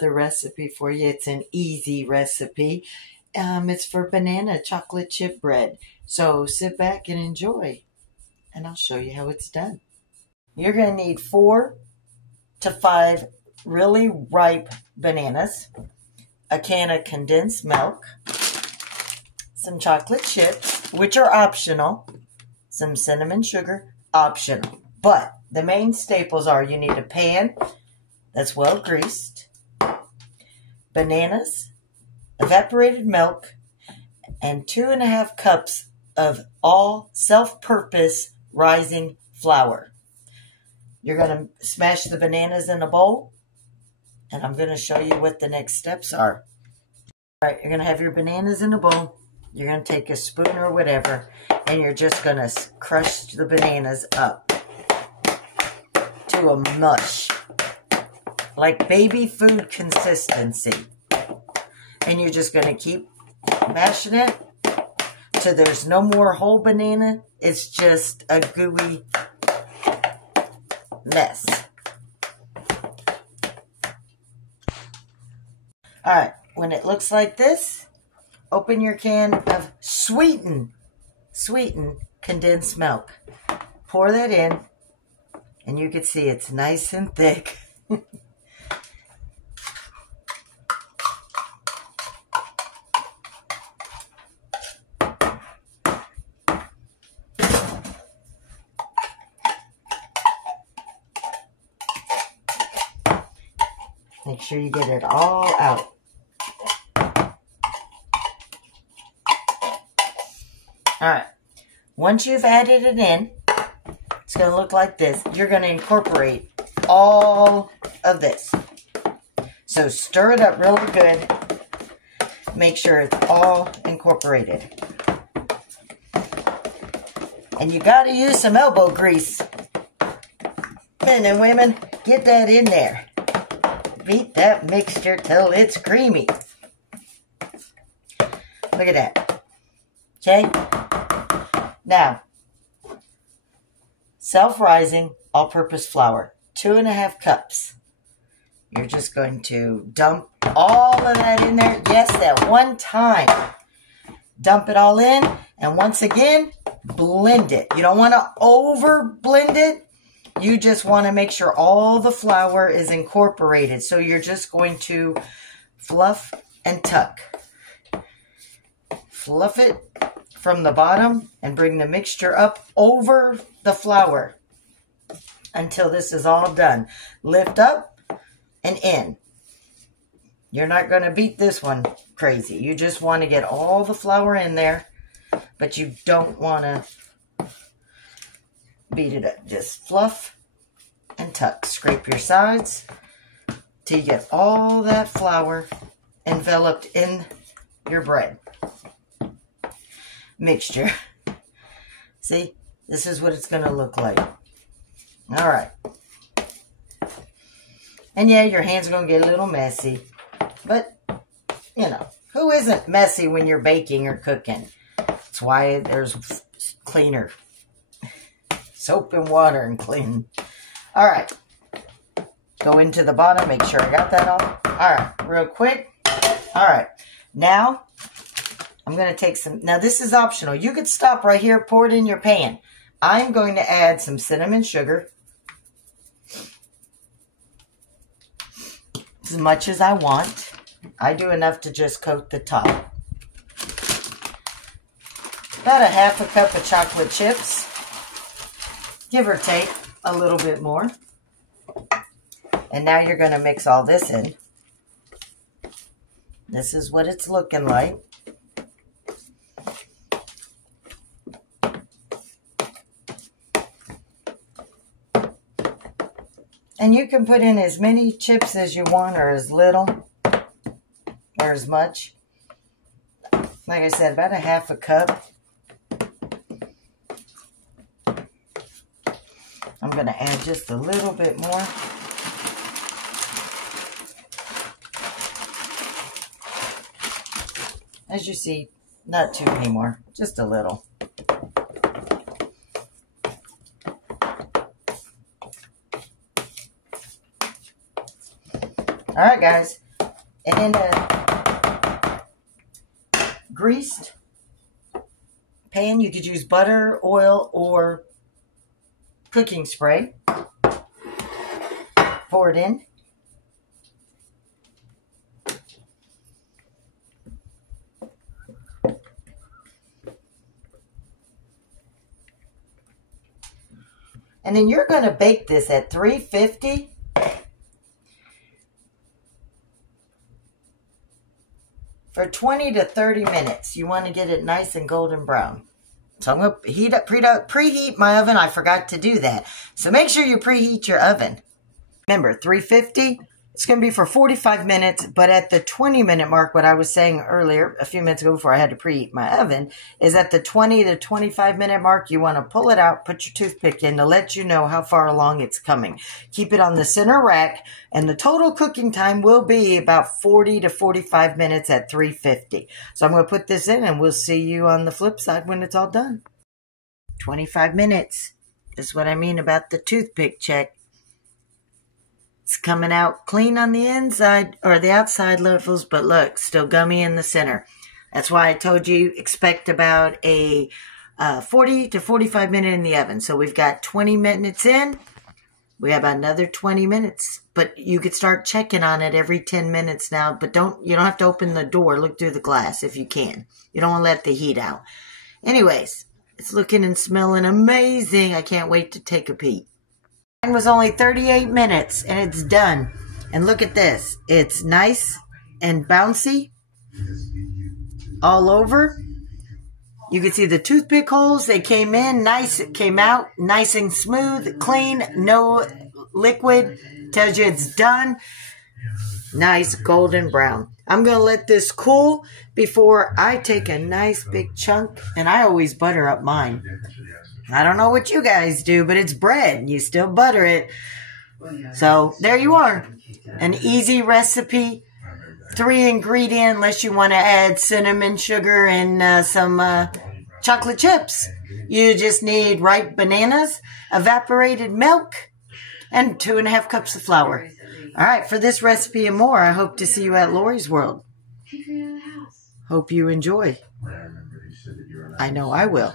The recipe for you. It's an easy recipe. It's for banana chocolate chip bread. So sit back and enjoy, and I'll show you how it's done. You're going to need 4 to 5 really ripe bananas, a can of condensed milk, some chocolate chips, which are optional, some cinnamon sugar, optional. But the main staples are you need a pan that's well greased, bananas, evaporated milk, and 2.5 cups of all self-purpose rising flour. You're going to smash the bananas in a bowl, and I'm going to show you what the next steps are. All right, you're going to have your bananas in a bowl. You're going to take a spoon or whatever, and you're just going to crush the bananas up to a mush, like baby food consistency. And you're just going to keep mashing it till there's no more whole banana. It's just a gooey mess. All right, when it looks like this, open your can of sweetened condensed milk. Pour that in, and you can see it's nice and thick. Make sure you get it all out. All right. Once you've added it in, it's going to look like this. You're going to incorporate all of this. So stir it up really good. Make sure it's all incorporated. And you got to use some elbow grease. Men and women, get that in there. Beat that mixture till it's creamy. Look at that. Okay? Now, self-rising all-purpose flour, 2.5 cups. You're just going to dump all of that in there. Yes, at one time. Dump it all in, and once again, blend it. You don't want to over-blend it. You just want to make sure all the flour is incorporated. So you're just going to fluff and tuck. Fluff it from the bottom and bring the mixture up over the flour until this is all done. Lift up and in. You're not going to beat this one crazy. You just want to get all the flour in there, but you don't want to beat it up. Just fluff and tuck. Scrape your sides till you get all that flour enveloped in your bread mixture. See, this is what it's going to look like. All right. And yeah, your hands are going to get a little messy, but you know, who isn't messy when you're baking or cooking? That's why there's cleaner. Soap and water and clean. All right. Go into the bottom. Make sure I got that all. All right. Real quick. All right. Now, I'm going to take some. Now, this is optional. You could stop right here. Pour it in your pan. I'm going to add some cinnamon sugar. As much as I want. I do enough to just coat the top. About 1/2 cup of chocolate chips. Give or take a little bit more. And now you're going to mix all this in. This is what it's looking like. And you can put in as many chips as you want, or as little, or as much. Like I said, about 1/2 cup. I'm going to add just a little bit more. As you see, not too many more, just a little. All right, guys. And in a greased pan, you could use butter, oil, or cooking spray. Pour it in. And then you're going to bake this at 350 for 20 to 30 minutes. You want to get it nice and golden brown. So I'm going to preheat my oven. I forgot to do that. So make sure you preheat your oven. Remember, 350, it's going to be for 45 minutes, but at the 20-minute mark, what I was saying earlier, a few minutes ago before I had to preheat my oven, is at the 20 to 25-minute mark, you want to pull it out, put your toothpick in to let you know how far along it's coming. Keep it on the center rack, and the total cooking time will be about 40 to 45 minutes at 350. So I'm going to put this in, and we'll see you on the flip side when it's all done. 25 minutes is what I mean about the toothpick check. It's coming out clean on the inside, or the outside levels, but look, still gummy in the center. That's why I told you expect about a 40 to 45 minute in the oven. So we've got 20 minutes in. We have another 20 minutes, but you could start checking on it every 10 minutes now, but you don't have to open the door. Look through the glass if you can. You don't want to let the heat out. Anyways, it's looking and smelling amazing. I can't wait to take a peek. Mine was only 38 minutes and it's done. And look at this. It's nice and bouncy all over. You can see the toothpick holes. They came in nice. It came out nice and smooth, clean, no liquid. Tells you it's done. Nice golden brown. I'm going to let this cool before I take a nice big chunk. And I always butter up mine. I don't know what you guys do, but it's bread. You still butter it. So there you are. An easy recipe. 3 ingredient, unless you want to add cinnamon, sugar, and some chocolate chips. You just need ripe bananas, evaporated milk, and 2.5 cups of flour. All right, for this recipe and more, I hope to see you at Lori's World. Hope you enjoy. I know I will.